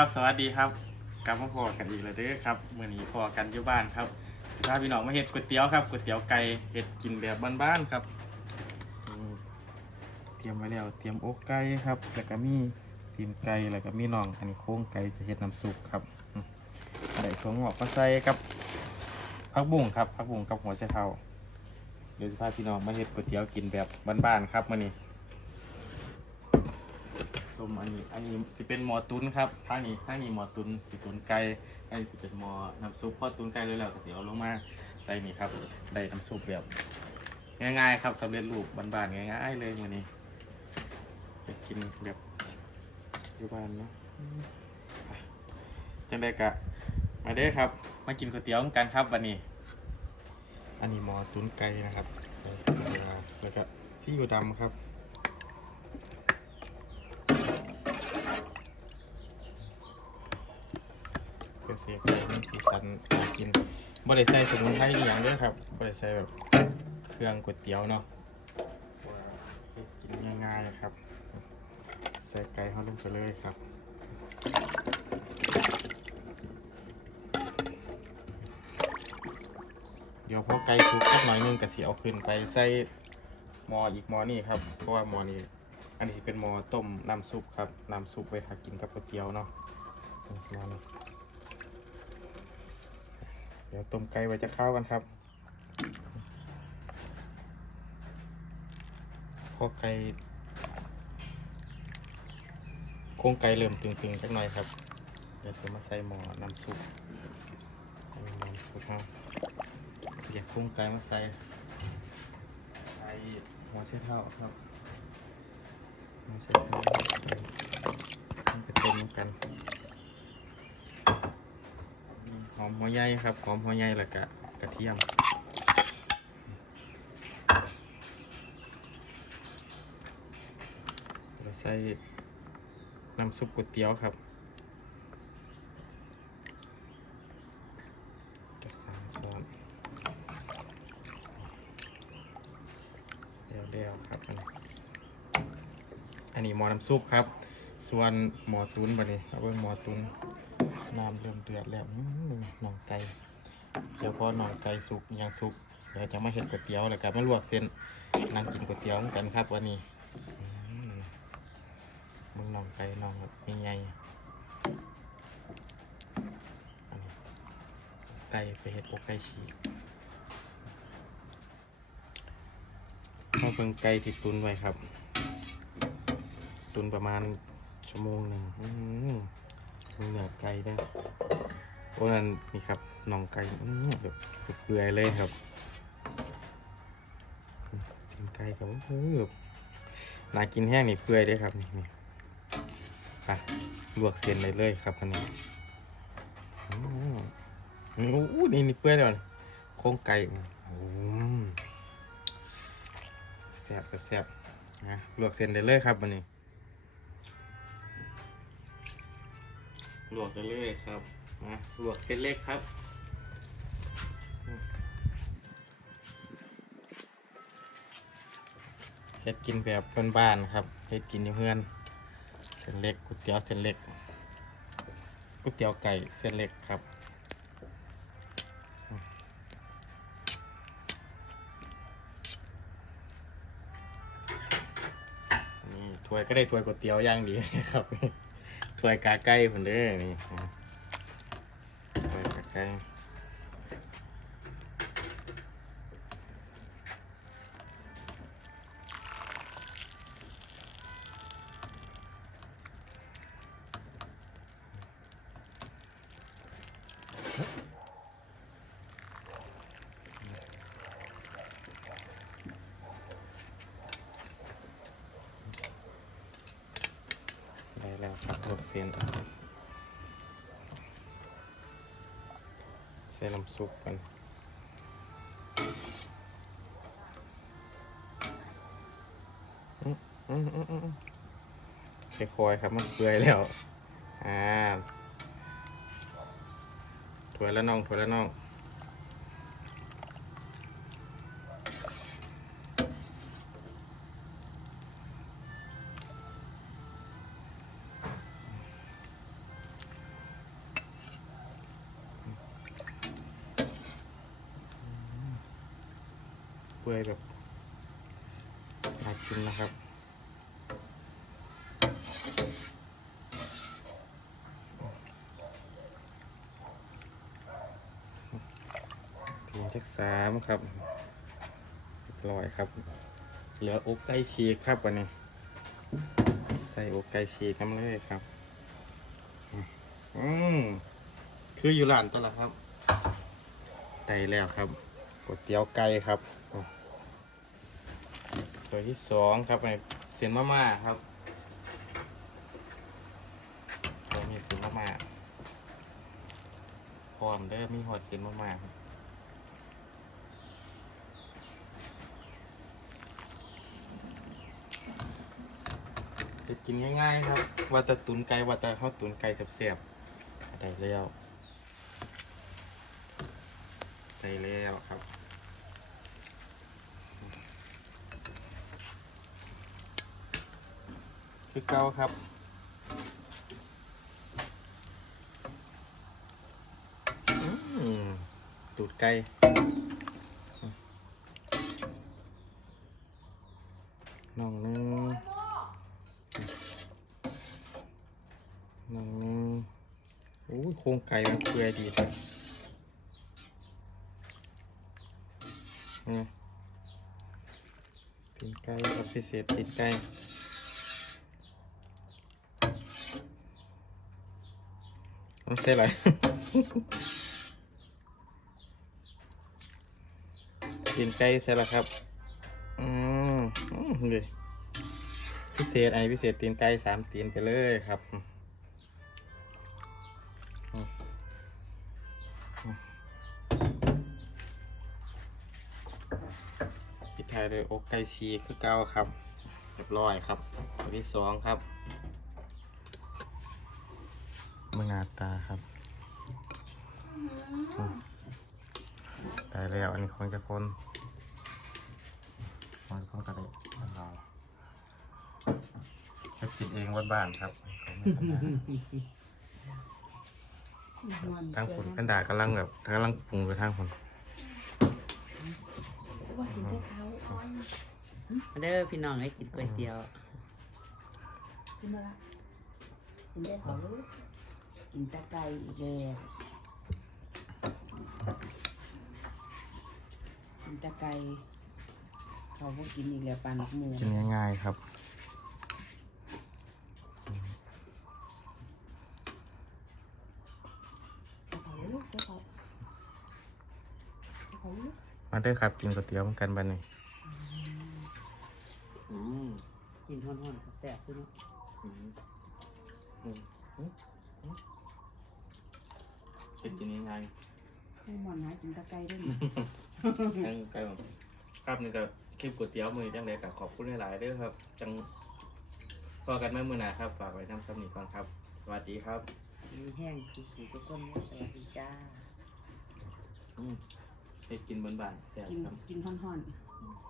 ครับสวัสดีครับกลับมาพอกันอีกแล้วเด้อครับเมื่อนี้พอกันอยู่บ้านครับสิพาพี่น้องมาเฮ็ดก๋วยเตี๋ยวครับก๋วยเตี๋ยวไก่เฮ็ดกินแบบบ้านๆครับ เตรียมไว้แล้วเตรียมอกไก่ครับแล้วก็มีตีนไก่แล้วก็มีน่องอันนี้โครงไก่จะเฮ็ดน้ำซุปครับอืมได้ถั่วงอกมาใส่กับผักบุ้งครับผักบุ้งกับหัวไชเท้าเดี๋ยวสิพาพี่น้องมาเฮ็ดก๋วยเตี๋ยวกินแบบบ้านๆครับมื่อนี้ ต้มอันนี้ อันนี้สิเป็นหมอตุนครับทางนี้ทางนี้หมอตุนสิตุนไก่อันนี้สิเป็นหมอน้ำซุปพอตุนไก่เลยแล้วก็สิเอาลงมาใส่นี่ครับได้น้ำซุปแบบง่ายๆครับสำเร็จรูปบานๆง่ายๆเลยมื้อนี้ไปกินแบบอยู่บ้านเนาะจังได้กะมาเด้ครับ มากินก๋วยเตี๋ยวกันครับวันนี้ อันนี้หมอตุนไก่นะครับใส่เกลือแล้วก็ซีอิ๊วดำครับ เพื่อเสียไก่มีสีสันน่ากินบริใส่สมุนไพรอหย่างด้วยครับบริใส่แบบเครื่องก๋วยเตี๋ยวเนาะกินง่ายๆนะครับ ใส่ไก่เขาลงไปเลยครับเดี๋ยวพอไก่สุกสักหน่อยนึงก็สิเอาขึ้นไปใส่หม้ออีกหม้อนี่ครับเพราะว่าหม้อนี้อันนี้เป็นหม้อต้มน้ำซุปครับน้ำซุปไว้ทากินกับก๋วยเตี๋ยวเนาะหม้อนี้ เดี๋ยวต้มไก่ไว้จะข้าวกันครับพอไก่โครงไก่เริ่มตึงๆสักหน่อยครับ เดี๋ยวจะมาใส่หม้อน้ำซุปน้ำซุปครับเดี๋ยวโครงไก่มาใส่ ใส่หัวเชื้อเท้าครับหัวเชื้อเท้ามันจะต้มกัน หอมหัวใหญ่ครับหอมหัวใหญ่แล้วก็กระเทียมเราใส่น้ำซุปก๋วยเตี๋ยวครับกับสามช้อนเดียวๆครับอันนี้อันนี้หมอน้ำซุปครับ ส่วนหมอตุนบัดนี้เอาเบิ่งหมอตุน น้ำเริ่มเดือดแล้วอื้อหนองไก่เดี๋ยวพอหนองไก่สุกยังสุกเดี๋ยวจะมาเห็ดก๋วยเตี๋ยวแล้วก็มาลวกเส้นนั่งกินก๋วยเตี๋ยวกันครับวันนี้มึงหนองไก่หนองแบบใหญ่ๆอันนี้ไก่ไปเห็ดอกไก่ฉีกข้าเพิ่งไก่ที่ตุนไว้ครับ ตุนประมาณชั่วโมงหนึ่ง อื้อมีเนื้อไก่ด้วยโอ้นั่นนี่ครับน่องไก่อื้อแบบเปื่อยเลยครับกินไก่กับโอ้โหแบบน่ากินแห้งนี่เปื่อยเด้วยครับนี่นี่ไปลวกเส้นเลยเลยครับอันนี้นี่โอ้นี่นี่เปื่อยแล้วโครงไก่อืมแซ่บแซ่บแซ่บนะลวกเส้นได้เลยครับอันนี้ ลวกได้เลยครับนะลวกเส้นเล็กครับเฮ็ดกินแบบบ้านๆครับเฮ็ดกินอยู่เพื่อน เส้นเล็กก๋วยเตี๋ยวเส้นเล็กก๋วยเตี๋ยวไก่เส้นเล็กครับนี่ถ้วยก็ได้ถ้วยก๋วยเตี๋ยวย่างดีครับ ถ้วยกาไก่ผมเด้อนี่ เส้นใส่น้ำซุปกันอื้ออื้ออื้ออื้อค่อยๆครับมันเปื่อยแล้ว อ่าถั่วยแล้วน้องถั่วยแล้วน้อง ปื่อยแบบน่ากินนะครับ ทีที่สามครับเรียบร้อยครับ เหลืออกไก่ฉีกครับวันนี้ ใส่อกไก่ฉีกน้ำเลยครับ อืมคืออยู่ร้านตวละครับได้แล้วครับก๋วยเตี๋ยวไก่ครับ ตัวที่สองครับในเส้นมะม่าครับตัวมีเส้นมะม่าพร้อมเด้อมีหอดเส้นมะม่าครับเฮ็ดกินง่ายๆครับว่าแต่ตุนไก่ว่าแต่ข้าวตุนไก่เสียบๆได้แล้วได้แล้วครับ คือเก่าครับตูดไก่น้องนึงหนึ่งโอ้ยโครงไก่มันเปื่อยดีจังตีนไก่กับพิเศษตีนไก่ ไม่ใช่ไรตีนไก่ใช่ละครับ อืมเลยพิเศษไอ้พิเศษตีนไก่สามตีนไปเลยครับปิดท้ายด้วยอกไก่ชีคือเก้าครับ เรียบร้อยครับตัวที่สองครับ มือหนาตาครับได้แล้วอันนี้ของจะคนมันของกระเดะของเราให้กินเองวันบ้านครับของไม่ธรรมดาทางคนกันดากำลังแบบกำลังปรุงไปทางคนว่าเห็นแต่เขาอ้อนมาเด้อพี่น้องให้กินก๋วยเตี๋ยวกินมาละกินได้ขาลู กกินตะไคร้อีกแล้วกินตะไคร้เขาพวกกินอีกแล้วปลาหนักหมูกินง่ายๆครับเขาลูกเขาเขาลูกมาเด้อครับกินก๋วยเตี๋ยวเหมือนกันบันนี้อืมกินฮ้อนๆครับแซ่บพี่น้อ งกินกินง่ายให้หมอนหากินตะไคร้ด้วยๆทั้งไก่ครับนี่ก็คลิปก๋วยเตี๋ยวมือจังเลยกับขอบคุณหลายๆเด้อครับ จังพอกันเมื่อมือหนาครับ ฝากไว้น้ำซ้ำนี่ก่อนครับ สวัสดีครับ มีแห้งคือสีทุกคนนะสวัสดีจ้า อืมให้กินบนบ้านแซ่บกินครับ กินห่อนๆ